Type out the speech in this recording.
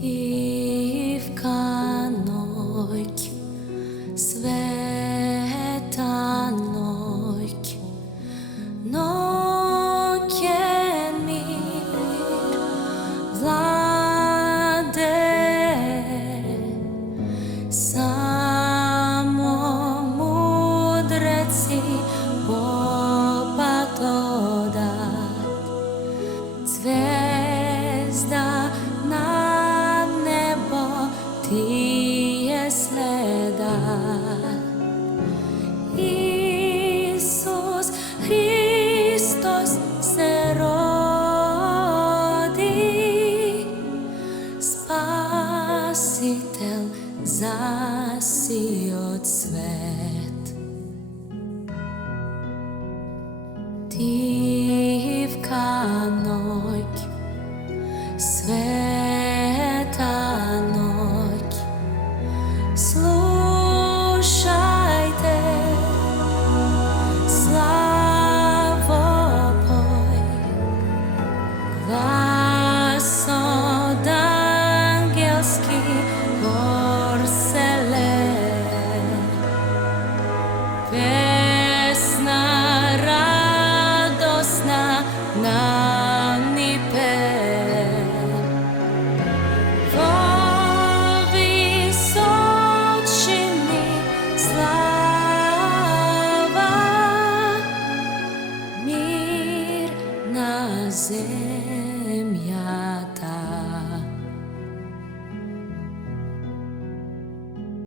Тихка ночь, света ночь, noćen mir vlade, samo mudreci popato dat, zvezda na nebo ti je sledat. Isus Hristos se rodi, Spasitelj zasijot svet. Tihka noć,